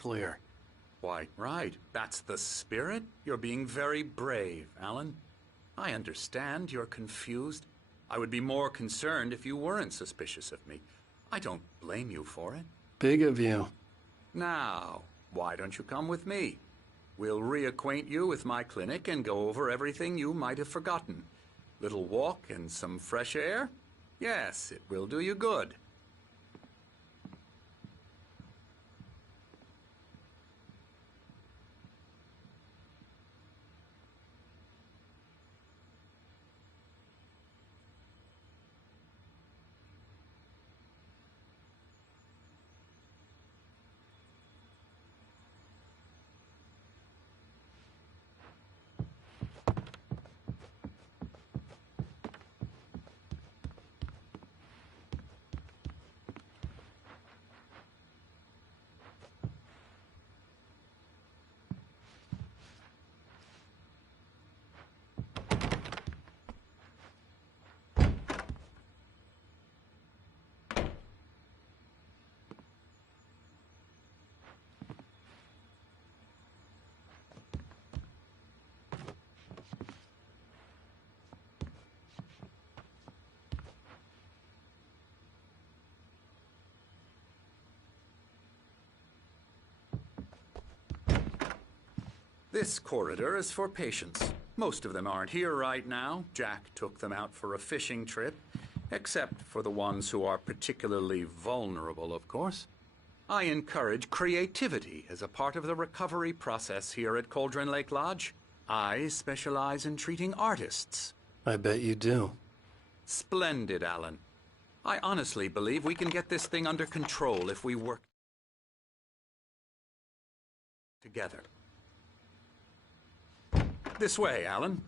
clear. Quite right. That's the spirit. You're being very brave, Alan. I understand you're confused. I would be more concerned if you weren't suspicious of me. I don't blame you for it. Big of you. Now, why don't you come with me? We'll reacquaint you with my clinic and go over everything you might have forgotten. Little walk and some fresh air? Yes, it will do you good. This corridor is for patients. Most of them aren't here right now. Jack took them out for a fishing trip, except for the ones who are particularly vulnerable, of course. I encourage creativity as a part of the recovery process here at Cauldron Lake Lodge. I specialize in treating artists. I bet you do. Splendid, Alan. I honestly believe we can get this thing under control if we work together. This way, Alan.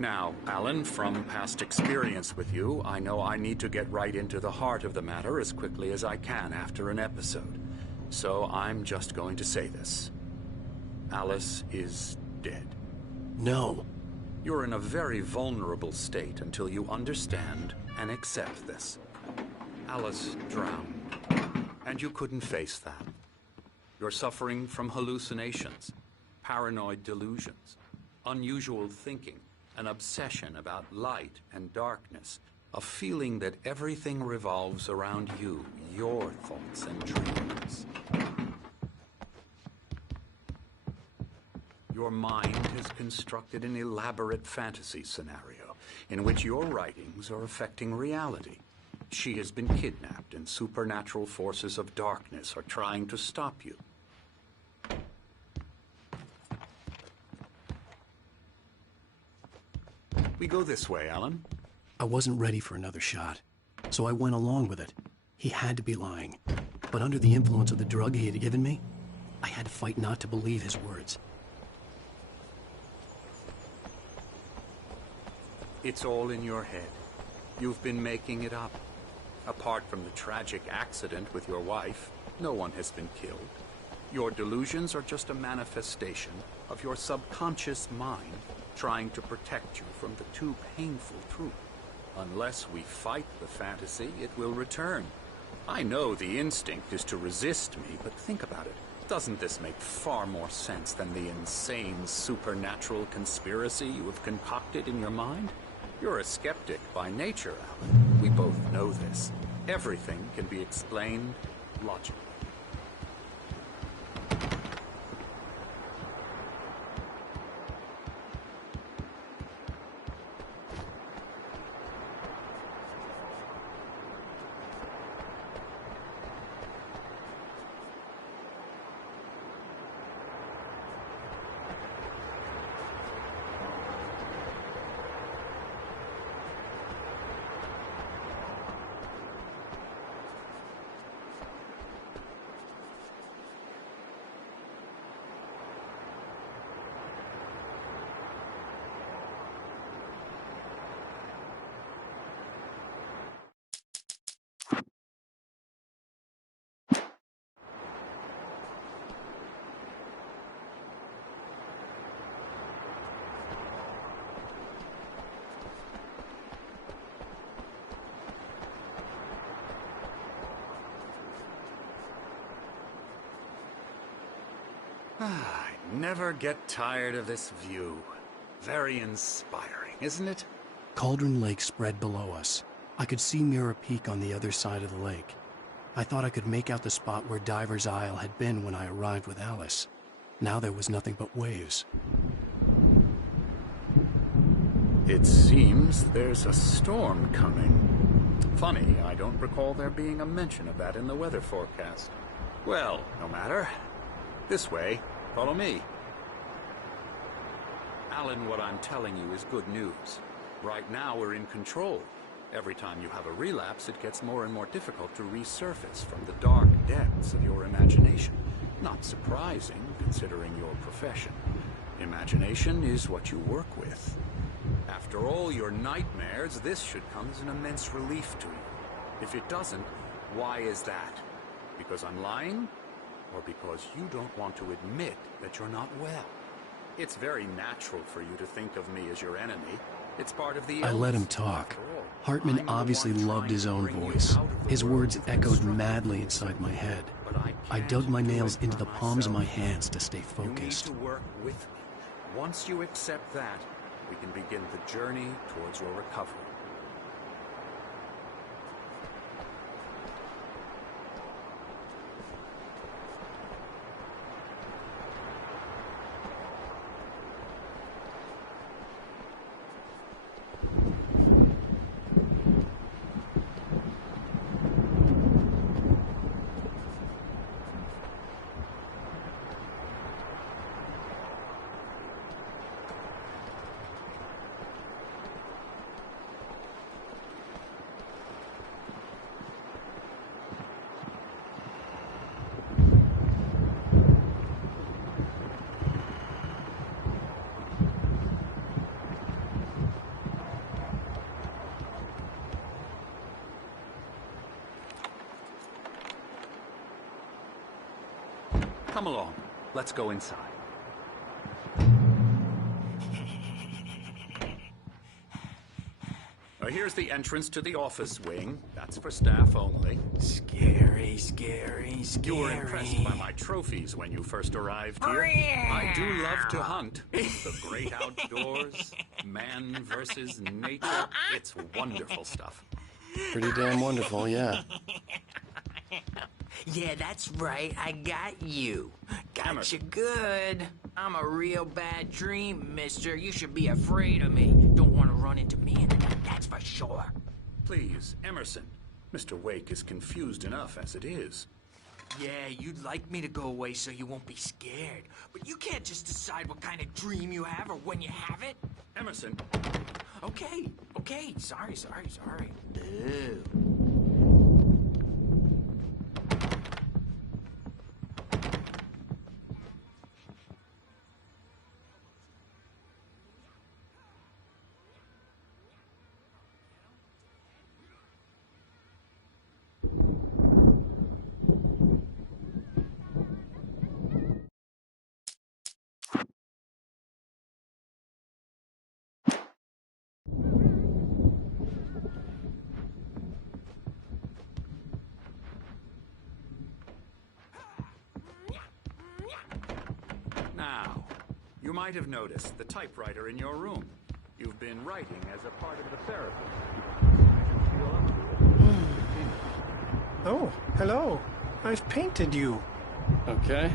Now, Alan, from past experience with you, I know I need to get right into the heart of the matter as quickly as I can after an episode. So I'm just going to say this. Alice is dead. No. You're in a very vulnerable state until you understand and accept this. Alice drowned, and you couldn't face that. You're suffering from hallucinations, paranoid delusions, unusual thinking, an obsession about light and darkness, a feeling that everything revolves around you, your thoughts and dreams. Your mind has constructed an elaborate fantasy scenario in which your writings are affecting reality. She has been kidnapped and supernatural forces of darkness are trying to stop you. We go this way, Alan. I wasn't ready for another shot, so I went along with it. He had to be lying. But under the influence of the drug he had given me, I had to fight not to believe his words. It's all in your head. You've been making it up. Apart from the tragic accident with your wife, no one has been killed. Your delusions are just a manifestation of your subconscious mind trying to protect you from the too painful truth. Unless we fight the fantasy, it will return. I know the instinct is to resist me, but think about it. Doesn't this make far more sense than the insane supernatural conspiracy you have concocted in your mind? You're a skeptic by nature, Alan. We both know this. Everything can be explained logically. I never get tired of this view. Very inspiring, isn't it? Cauldron Lake spread below us. I could see Mirror Peak on the other side of the lake. I thought I could make out the spot where Diver's Isle had been when I arrived with Alice. Now there was nothing but waves. It seems there's a storm coming. Funny, I don't recall there being a mention of that in the weather forecast. Well, no matter. This way. Follow me. Alan, what I'm telling you is good news. Right now we're in control. Every time you have a relapse, it gets more and more difficult to resurface from the dark depths of your imagination. Not surprising, considering your profession. Imagination is what you work with. After all your nightmares, this should come as an immense relief to you. If it doesn't, why is that? Because I'm lying? Or because you don't want to admit that you're not well? It's very natural for you to think of me as your enemy. It's part of the illness. I let him talk. Hartman obviously loved his own voice. His words echoed madly inside my head. I dug my nails into the palms of my hands to stay focused. You need to work with me. Once you accept that, we can begin the journey towards your recovery. Come along. Let's go inside. Now here's the entrance to the office wing. That's for staff only. Scary, scary, scary. You were impressed by my trophies when you first arrived here. I do love to hunt. The great outdoors, man versus nature. It's wonderful stuff. Pretty damn wonderful, yeah. Yeah, that's right. I got you. Got Emerson. you good. I'm a real bad dream, mister. You should be afraid of me. Don't want to run into me in the night, that's for sure. Please, Emerson. Mr. Wake is confused enough as it is. Yeah, you'd like me to go away so you won't be scared. But you can't just decide what kind of dream you have or when you have it. Emerson. Okay. Sorry. Ew. You might have noticed the typewriter in your room. You've been writing as a part of the therapy. Oh, hello. I've painted you. Okay.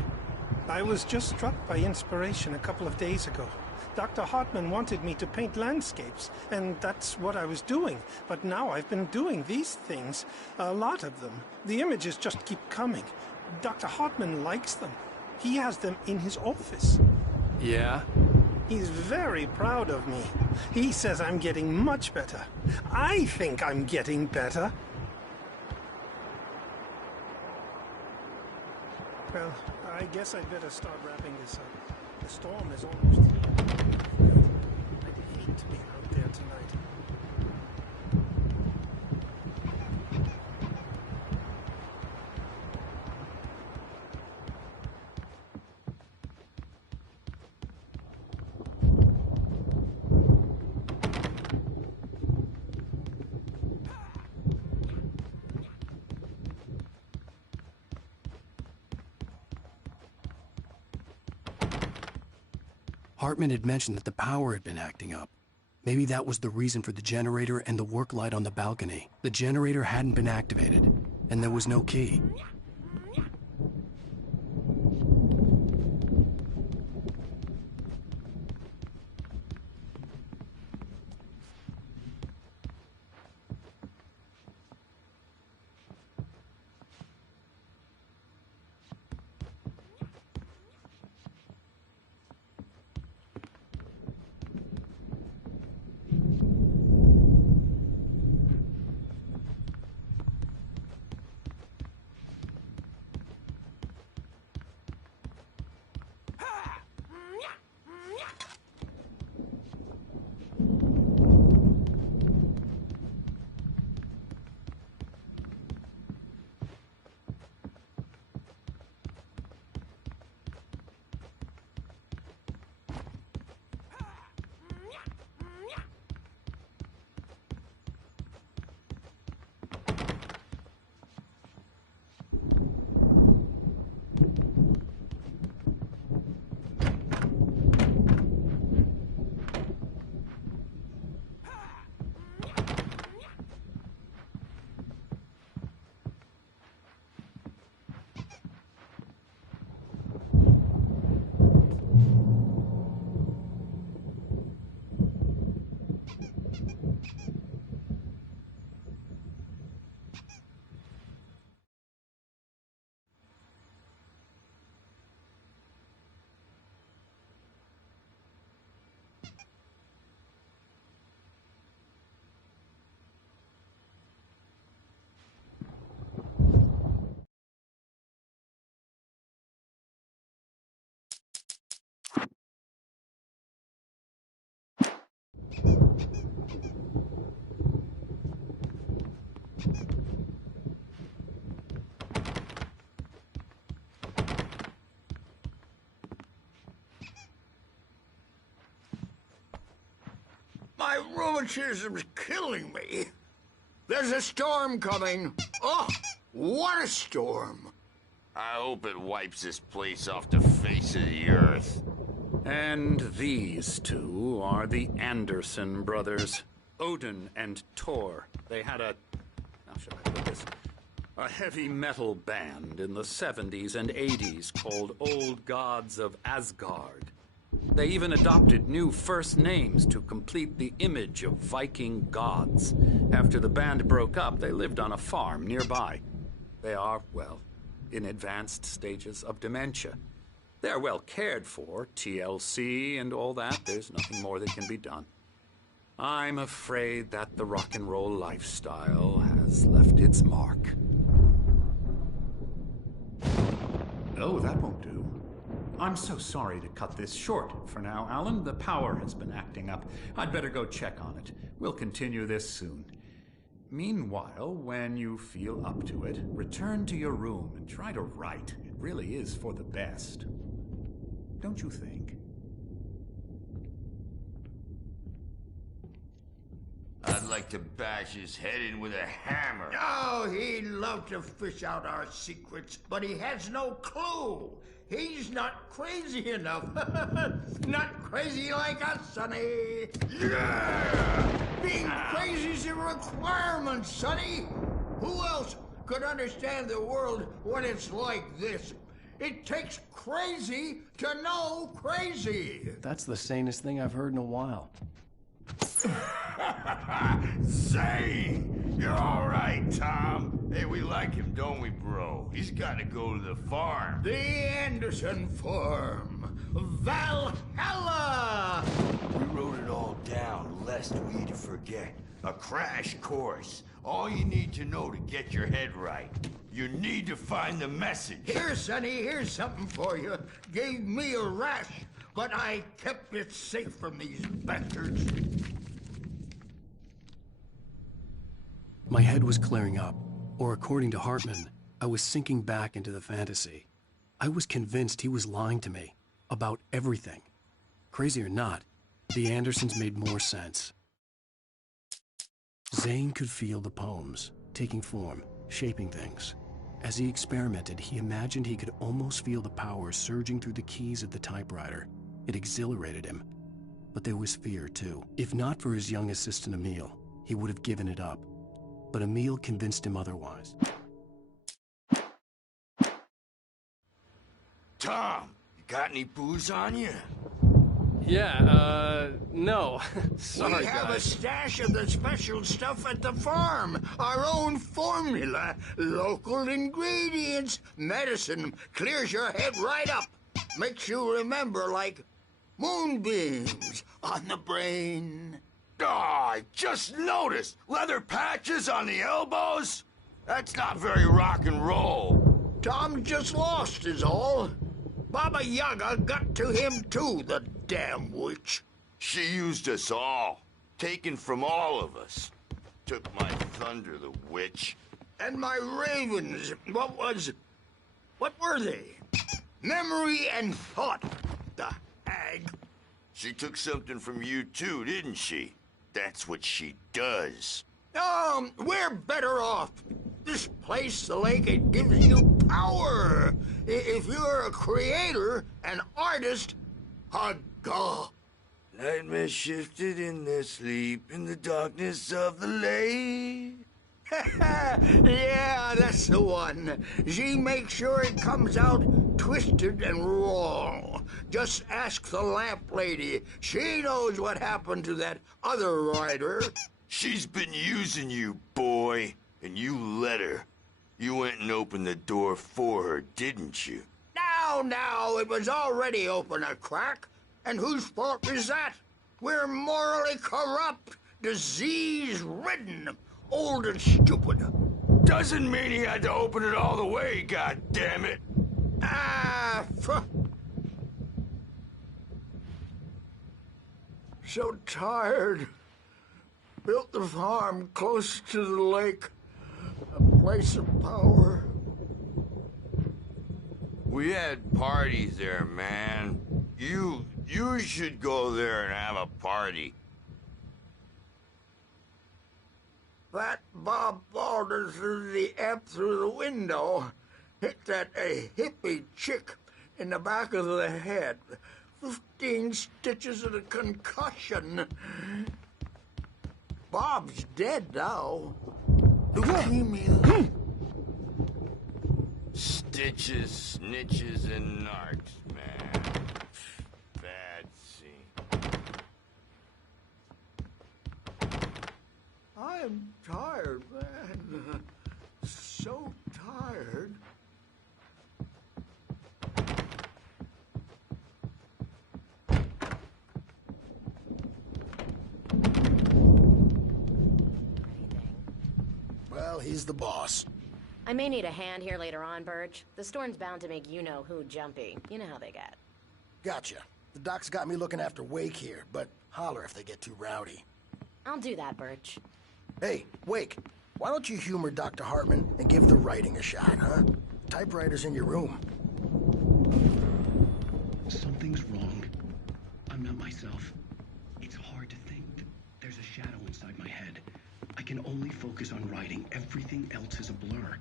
I was just struck by inspiration a couple of days ago. Dr. Hartman wanted me to paint landscapes, and that's what I was doing. But now I've been doing these things, a lot of them. The images just keep coming. Dr. Hartman likes them. He has them in his office. Yeah? He's very proud of me. He says I'm getting much better. I think I'm getting better. Well, I guess I'd better start wrapping this up. The storm is almost here. I'd hate to be out there tonight. Hartman had mentioned that the power had been acting up. Maybe that was the reason for the generator and the work light on the balcony. The generator hadn't been activated, and there was no key. My rheumatism's killing me. There's a storm coming. Oh, what a storm. I hope it wipes this place off the face of the earth. And these two are the Anderson brothers, Odin and Thor. They had how should I put this? A heavy metal band in the 70s and 80s called Old Gods of Asgard. They even adopted new first names to complete the image of Viking gods. After the band broke up, they lived on a farm nearby. They are, well, in advanced stages of dementia. They're well cared for, TLC and all that. There's nothing more that can be done. I'm afraid that the rock and roll lifestyle has left its mark. Oh, that won't do. I'm so sorry to cut this short for now, Alan. The power has been acting up. I'd better go check on it. We'll continue this soon. Meanwhile, when you feel up to it, return to your room and try to write. It really is for the best. Don't you think? I'd like to bash his head in with a hammer. Oh, he'd love to fish out our secrets, but he has no clue. He's not crazy enough. Not crazy like us, Sonny. Yeah! Being crazy's a requirement, Sonny. Who else could understand the world when it's like this? It takes crazy to know crazy. That's the sanest thing I've heard in a while. Zane! You're all right, Tom. Hey, we like him, don't we, bro? He's got to go to the farm. The Anderson farm. Valhalla! We wrote it all down, lest we forget. A crash course. All you need to know to get your head right. You need to find the message. Here, Sonny, here's something for you. Gave me a rash, but I kept it safe from these bastards. My head was clearing up, or according to Hartman, I was sinking back into the fantasy. I was convinced he was lying to me about everything. Crazy or not, the Andersons made more sense. Zane could feel the poems, taking form, shaping things. As he experimented, he imagined he could almost feel the power surging through the keys of the typewriter. It exhilarated him. But there was fear, too. If not for his young assistant Emil, he would have given it up. But Emil convinced him otherwise. Tom, you got any booze on you? Yeah, no. Sorry, we have a stash of the special stuff at the farm. Our own formula, local ingredients, medicine. Clears your head right up. Makes you remember like moonbeams on the brain. Oh, I just noticed. Leather patches on the elbows? That's not very rock and roll. Tom just lost is all. Baba Yaga got to him too, the damn witch. She used us all. Taken from all of us. Took my thunder, the witch. And my ravens, what were they? Memory and thought, the hag. She took something from you too, didn't she? That's what she does. We're better off. This place, the lake, it gives you power. If you're a creator, an artist, a god. Nightmare shifted in their sleep in the darkness of the lake. Yeah, that's the one. She makes sure it comes out twisted and wrong. Just ask the lamp lady. She knows what happened to that other writer. She's been using you, boy, and you let her. You went and opened the door for her, didn't you? Now, it was already open a crack. And whose fault is that? We're morally corrupt, disease-ridden, old and stupid. Doesn't mean he had to open it all the way, goddammit. So tired. Built the farm close to the lake. A place of power. We had parties there, man. You should go there and have a party. That Bob Balder threw the amp through the window. Hit that hippie chick in the back of the head. 15 stitches and a concussion. Bob's dead now. Leukemia. Stitches, snitches, and narcs, man. Bad scene. I'm tired, man. So tired. Well, he's the boss. I may need a hand here later on, Burge. The storm's bound to make you-know-who jumpy. You know how they get. Gotcha. The doc's got me looking after Wake here, but holler if they get too rowdy. I'll do that, Burge. Hey, Wake, why don't you humor Dr. Hartman and give the writing a shot, huh? Typewriter's in your room. Something's wrong. I'm not myself. It's hard to think. There's a shadow inside my head. I can only focus on writing. Everything else is a blur.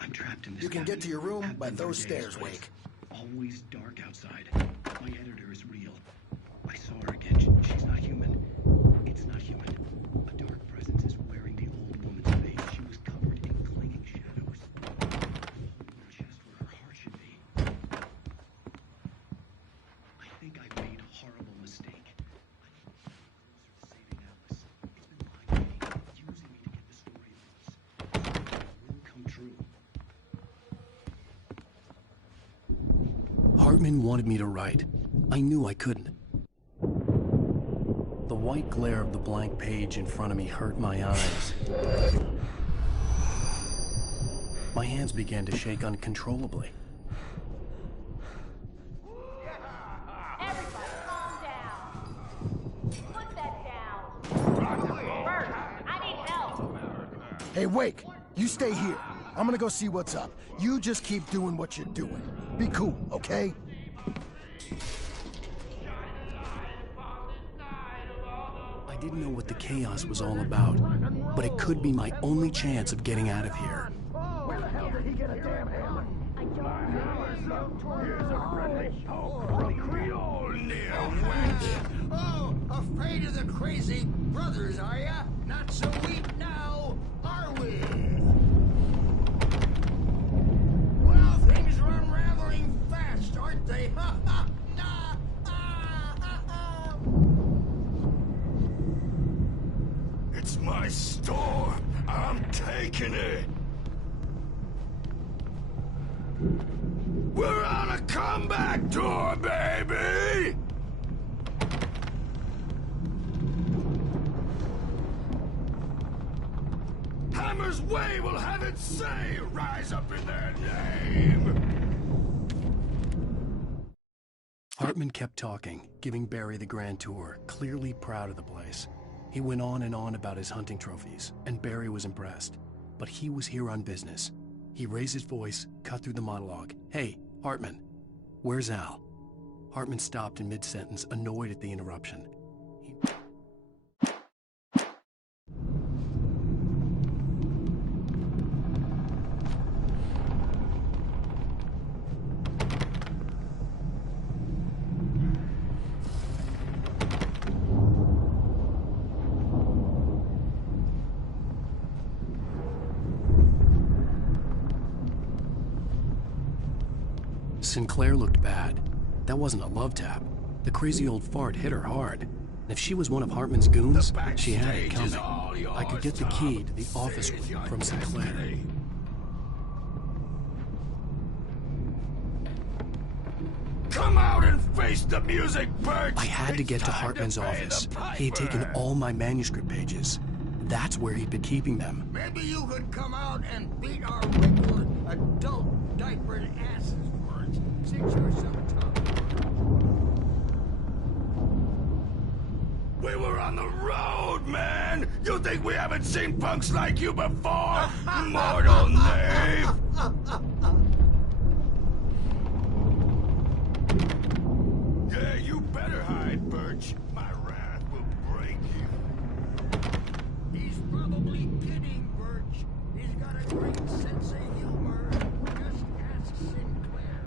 I'm trapped in this. You can get to your room I've by been for those days, stairs, but Wake. all always dark outside. My editor is real. I saw her again. She's not human. It's not human. A dark presence is wearing the old woman's face. She was covered in clinging shadows. Holding her chest where her heart should be. I think I've made a horrible mistake. I need to get closer to saving Alice. It's been lying to me, using me to get the story across. So it will come true. Hartman wanted me to write. I knew I couldn't. The white glare of the blank page in front of me hurt my eyes. My hands began to shake uncontrollably. Everybody, calm down. Put that down. Bert, I need help. Hey, Wake, you stay here. I'm gonna go see what's up. You just keep doing what you're doing. Be cool, okay? I didn't know what the chaos was all about, but it could be my only chance of getting out of here. Where the hell did he get a damn hammer? Here's a friendly poke from Creole near wench. Oh, afraid of the crazy brothers, are ya? Not so weak now, are we? Well, things are unraveling fast, aren't they? Ha ha! Nah! Ah, ha, ha. It's my store. I'm taking it. We're on a comeback tour, baby! Hammer's Way will have its say! Rise up in their name! Hartman kept talking, giving Barry the grand tour, clearly proud of the place. He went on and on about his hunting trophies, and Barry was impressed. But he was here on business. He raised his voice, cut through the monologue. Hey, Hartman, where's Al? Hartman stopped in mid-sentence, annoyed at the interruption. Sinclair looked bad. That wasn't a love tap. The crazy old fart hit her hard. And if she was one of Hartman's goons, she had it coming. I could get the key to the office room from Sinclair. Come out and face the music, Bert! I had to get to Hartman's office. He had taken all my manuscript pages. That's where he'd been keeping them. Maybe you could come out and beat our wrinkled, adult, diapered asses for it, since you're so tough. We were on the road, man! You think we haven't seen punks like you before? Mortal knave! Yeah, you better hide, Birch. My wrath will break you. He's probably kidding, Birch. He's got a great sense of humor. Just ask Sinclair.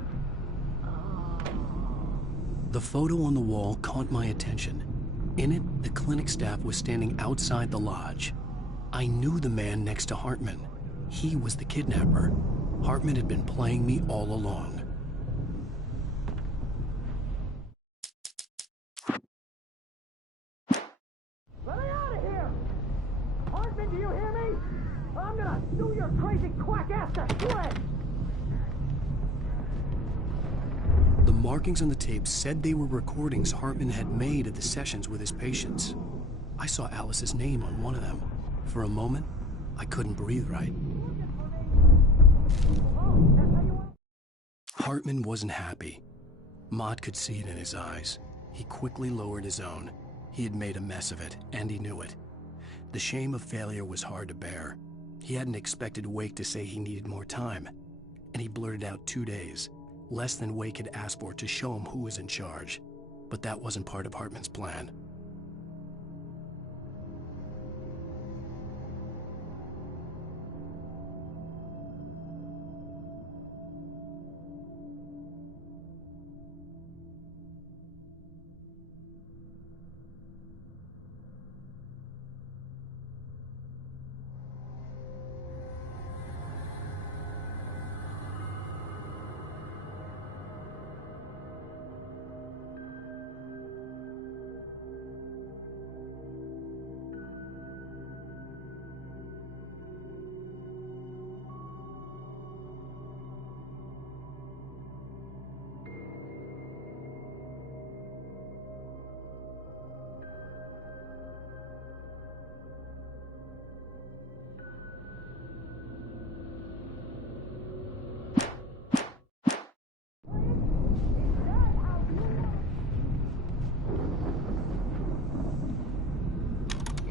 The photo on the wall caught my attention. In it, the clinic staff was standing outside the lodge. I knew the man next to Hartman. He was the kidnapper. Hartman had been playing me all along. Let me out of here! Hartman, do you hear me? I'm gonna sue your crazy quack ass to shreds! The markings on the tape said they were recordings Hartman had made of the sessions with his patients. I saw Alice's name on one of them. For a moment, I couldn't breathe right. Hartman wasn't happy. Mott could see it in his eyes. He quickly lowered his own. He had made a mess of it, and he knew it. The shame of failure was hard to bear. He hadn't expected Wake to say he needed more time, and he blurted out 2 days. Less than Wake had asked for to show him who was in charge. But that wasn't part of Hartman's plan.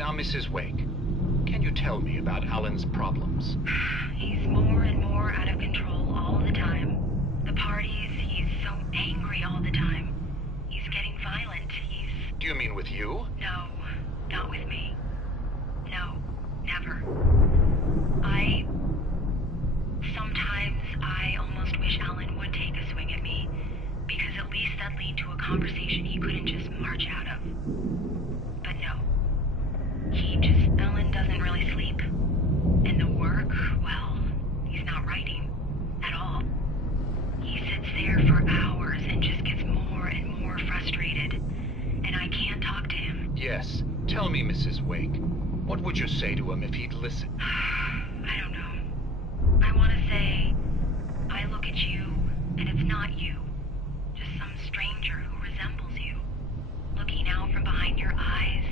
Now, Mrs. Wake, can you tell me about Alan's problems? He's more and more out of control all the time. The parties, he's so angry all the time. He's getting violent. Do you mean with you? No, not with me. No, never. Sometimes I almost wish Alan would take a swing at me, because at least that lead to a conversation he couldn't just march out of. But no. Alan doesn't really sleep. And the work, well, he's not writing. At all. He sits there for hours and just gets more and more frustrated. And I can't talk to him. Yes. Tell me, Mrs. Wake. What would you say to him if he'd listen? I don't know. I want to say, I look at you, and it's not you. Just some stranger who resembles you. Looking out from behind your eyes.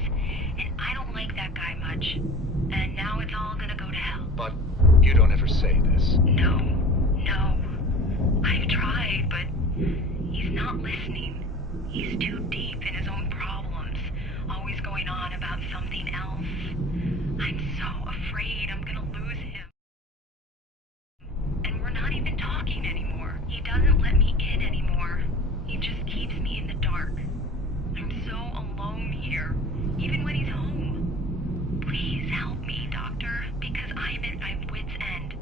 And I don't like that guy much. And now it's all gonna go to hell. But you don't ever say this. No. I've tried, but he's not listening. He's too deep in his own problems, always going on about something else. I'm so afraid I'm gonna lose him. And we're not even talking anymore. He doesn't let me in anymore. He just keeps me in the dark. I'm so alone here, even when he's home. Please help me, Doctor, because I'm at my wit's end.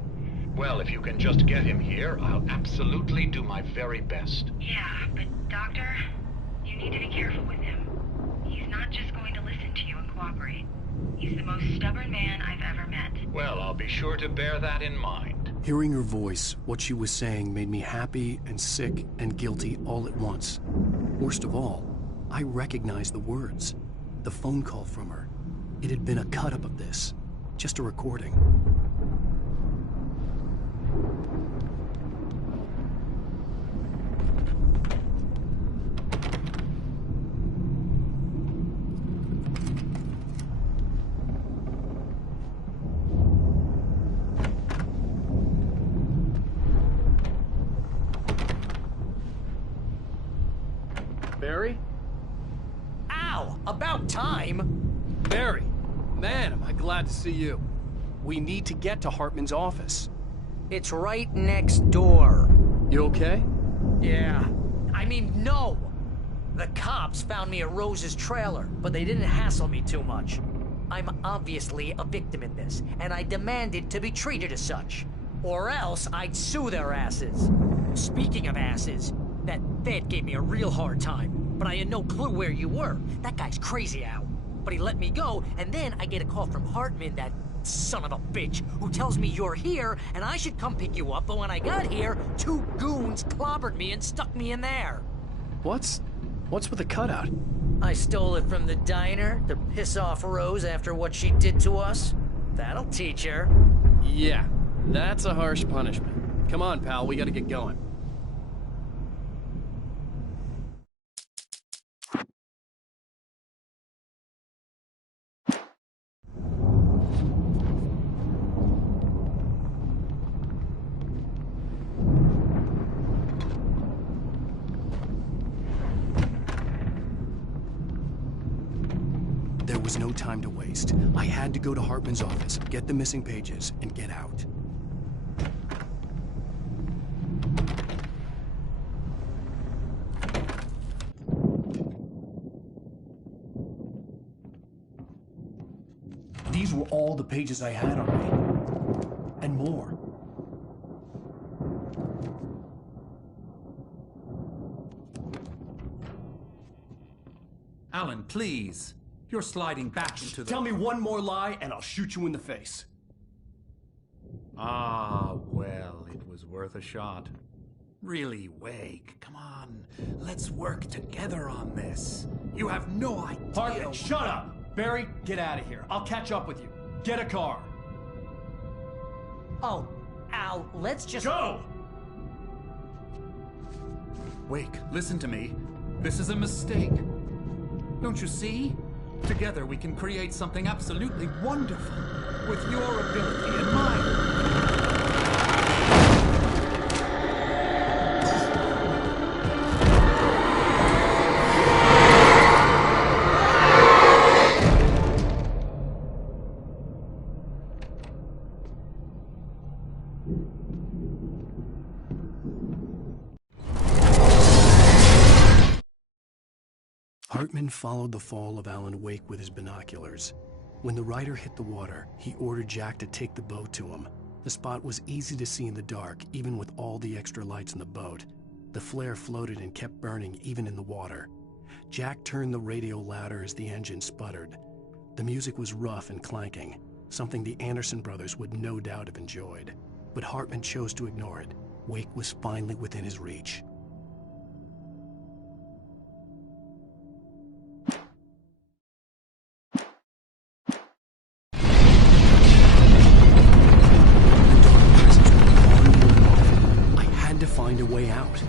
Well, if you can just get him here, I'll absolutely do my very best. Yeah, but Doctor, you need to be careful with him. He's not just going to listen to you and cooperate. He's the most stubborn man I've ever met. Well, I'll be sure to bear that in mind. Hearing her voice, what she was saying made me happy and sick and guilty all at once. Worst of all, I recognized the words. The phone call from her. It had been a cut-up of this. Just a recording. Barry? Ow! About time! Barry! Man, am I glad to see you. We need to get to Hartman's office. It's right next door. You okay? Yeah. I mean, no! The cops found me at Rose's trailer, but they didn't hassle me too much. I'm obviously a victim in this, and I demanded to be treated as such. Or else I'd sue their asses. Speaking of asses, that Fed gave me a real hard time, but I had no clue where you were. That guy's crazy, Al. But he let me go, and then I get a call from Hartman, that son of a bitch, who tells me you're here, and I should come pick you up, but when I got here, 2 goons clobbered me and stuck me in there. What's with the cutout? I stole it from the diner to piss off Rose after what she did to us. That'll teach her. Yeah, that's a harsh punishment. Come on, pal, we gotta get going. There was no time to waste. I had to go to Hartman's office, get the missing pages, and get out. These were all the pages I had on me. And more. Alan, please. You're sliding back into the... Tell me one more lie, and I'll shoot you in the face. Ah, well, it was worth a shot. Really, Wake, come on. Let's work together on this. You have no idea... Hartman, shut up! Barry, get out of here. I'll catch up with you. Get a car. Oh, Al, let's just... Go! Wake, listen to me. This is a mistake. Don't you see? Together we can create something absolutely wonderful. With your ability and mine. Hartman followed the fall of Alan Wake with his binoculars. When the rider hit the water, he ordered Jack to take the boat to him. The spot was easy to see in the dark, even with all the extra lights in the boat. The flare floated and kept burning even in the water. Jack turned the radio louder as the engine sputtered. The music was rough and clanking, something the Anderson brothers would no doubt have enjoyed. But Hartman chose to ignore it. Wake was finally within his reach. To find a way out.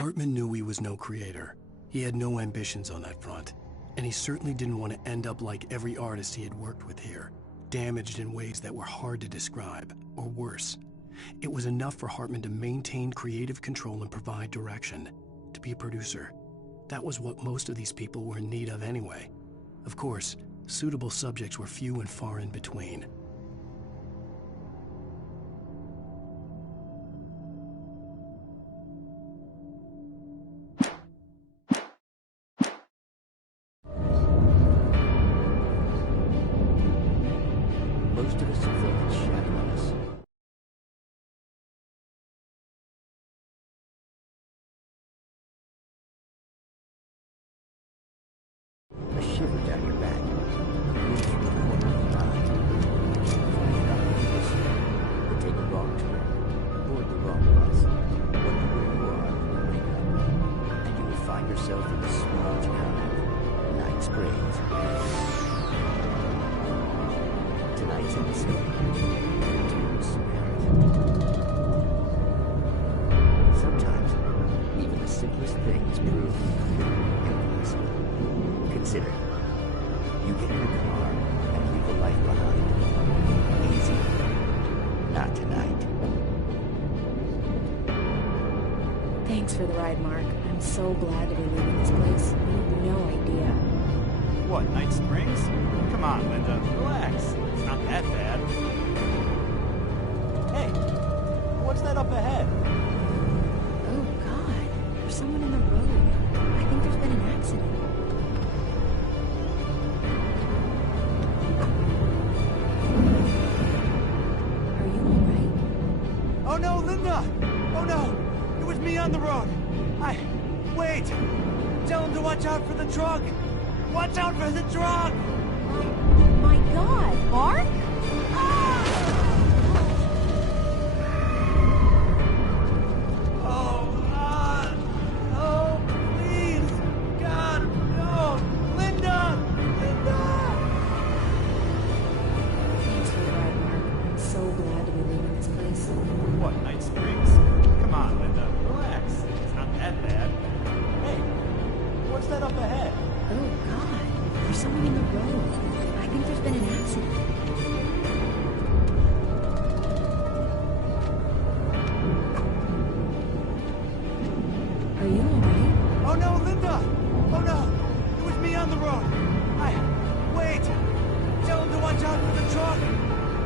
Hartman knew he was no creator. He had no ambitions on that front. And he certainly didn't want to end up like every artist he had worked with here, damaged in ways that were hard to describe, or worse. It was enough for Hartman to maintain creative control and provide direction, to be a producer. That was what most of these people were in need of anyway. Of course, suitable subjects were few and far in between. Most of us have felt its shadow on us. A shiver down your back. Moves from the corner of your eye. Find it on purpose. Or take a wrong turn. Board the wrong bus. Wonder where you are when you wake up. And you will find yourself in the small town of Night Springs. Tonight's episode. Sometimes, even the simplest things prove impossible. Consider, you get in a car and leave a life behind. Easy. Not tonight. Thanks for the ride, Mark. I'm so glad to be leaving this place. You have no idea. What, Night Springs? Come on, Linda. Relax. It's not that bad. Hey, what's that up ahead? Oh, God. There's someone in the road. I think there's been an accident. Are you alright? Oh no, Linda! Oh no! It was me on the road! Wait! Tell him to watch out for the truck! Watch out for the truck! My God, Mark? Oh, please! God, no! Linda! Linda! Thanks for the ride, Mark. I'm so glad to be leaving this place. What, Night Springs? Come on, Linda. Relax. It's not that bad. Hey, what's that up ahead? Oh, God. There's someone in the road. I think there's been an accident. Are you alright? Oh no, Linda! Oh no! It was me on the road! Wait! Tell him to watch out for the truck!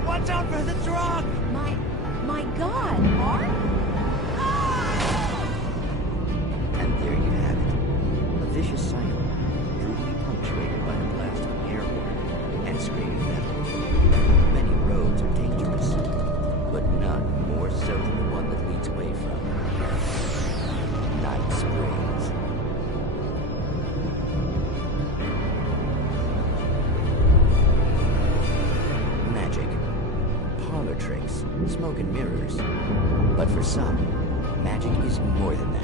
Watch out for the truck! My God, Mark? And there you have it. A vicious cycle, brutally punctuated by the blast of an air horn and screaming metal. Many roads are dangerous, but none more so than the one that leads away from Night Springs. Magic, parlor tricks, smoke and mirrors. But for some, magic is more than that.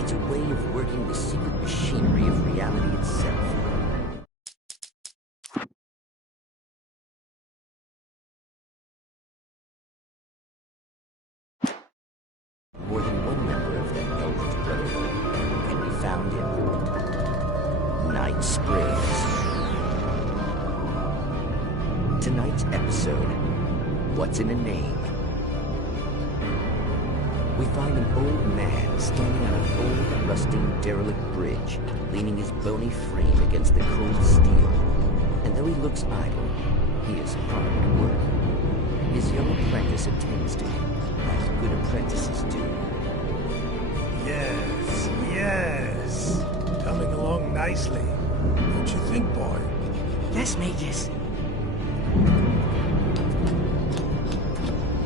It's a way of working the secret machinery of reality itself. More than one member of that eldritch brotherhood can be found in Night Springs. Tonight's episode, What's in a Name? We find an old man standing on an old, rusting, derelict bridge, leaning his bony frame against the cold steel. And though he looks idle, he is hard at work. His young apprentice attends to him, as good apprentices do. Yes, yes. Coming along nicely. Don't you think, boy? Yes, Magus.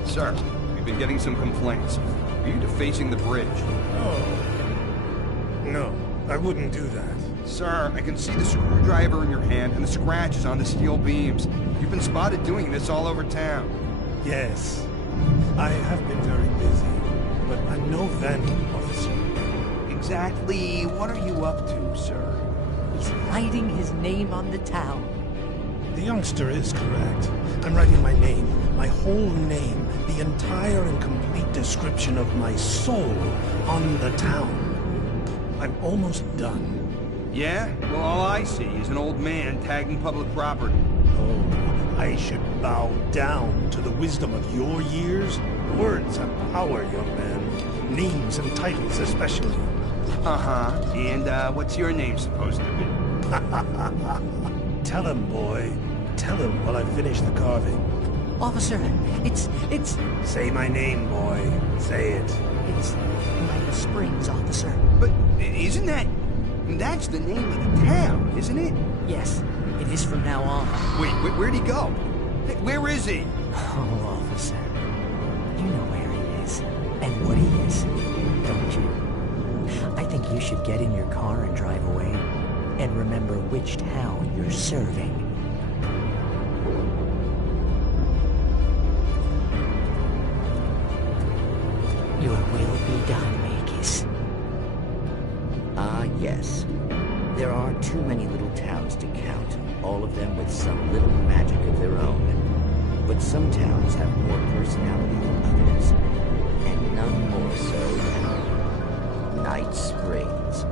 Sir, we've been getting some complaints. Are you defacing the bridge? Oh. No, I wouldn't do that. Sir, I can see the screwdriver in your hand and the scratches on the steel beams. You've been spotted doing this all over town. Yes, I have been very busy, but I'm no vandal, officer. Exactly what are you up to, sir? He's writing his name on the town. The youngster is correct. I'm writing my name, my whole name, the entire and complete description of my soul on the town. I'm almost done. Yeah? Well, all I see is an old man tagging public property. Oh, I should bow down to the wisdom of your years? Words have power, young man. Names and titles especially. Uh-huh. And, what's your name supposed to be? Tell him, boy. Tell him while I finish the carving. Officer, it's... Say my name, boy. Say it. It's Night Springs, officer. But isn't that... That's the name of the town, isn't it? Yes, it is from now on. Wait, where'd he go? Hey, where is he? Oh, officer. You know where he is. And what he is, don't you? I think you should get in your car and drive away. And remember which town you're serving. Your will be done, Makis. Ah, yes. There are too many little towns to count, all of them with some little magic of their own. But some towns have more personality than others, and none more so than Night Springs.